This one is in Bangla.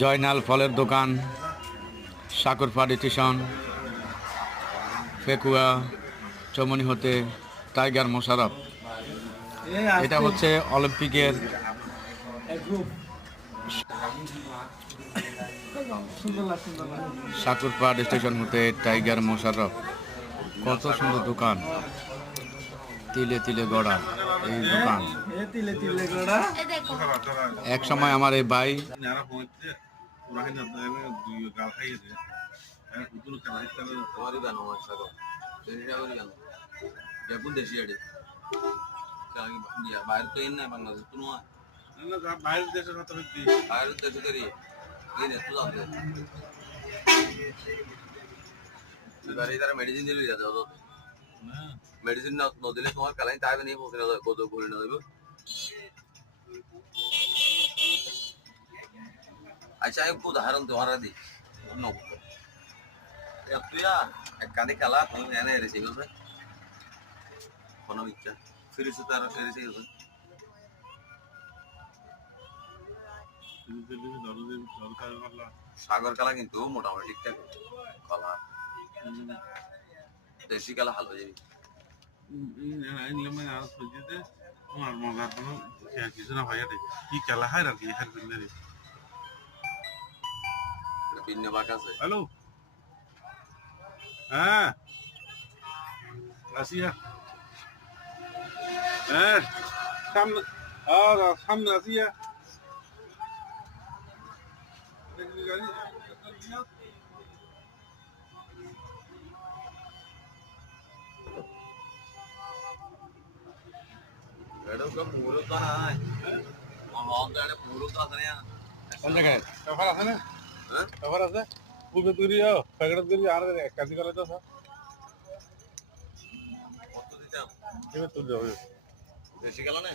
জয়নাল ফলের দোকান, সাকরপাড়ি স্টেশন, ফেকুয়া, চমনি হতে টাইগার মোশাররফ। এটা হচ্ছে অলিম্পিকের সাকরপাড় স্টেশন হতে টাইগার মোশাররফ। কত সুন্দর দোকান, তিলে তিলে গড়া এই দোকান। এক সময় আমার এই ভাই বাইরে তো এনে বাংলাদেশ কোনো বাইরের দেশের কথা বাইরের দেশে এবারে মেডিসিন দিলে যাতে হতো মেডিসিন না দিলে তোমার কালাই তাই নেই পৌঁছে না কত ঘুরে না দেবো। আচ্ছা আমি উদাহরণ তোমারা দিই তুই এক কাঁদি খেলা তুমি এনে এসে গেছে কোনো ইচ্ছা ফিরিস তার এসে গেছে সাগর কালা কিন্তু মোটামুটি ঠিকঠাক কলা দেশি কালা ভালো যাবি তোমার মজার কোনো কিছু না ভাইয়া কি খেলা হয় আর কি ভিন্ন বাক আছে। হ্যালো হ্যাঁ রাশিয়া হ্যাঁ সামনে সামনে রাশিয়া এটা তো পুরো তো নাই আমার এটা পুরো তো আছে না কোন জায়গায় সফর আছে না হ্যাঁ সফর আছে পুরো তুই প্যাকেট তুই আর কাজি করে তো সব কত দিতাম এবার তুই যাও বেশি গেল না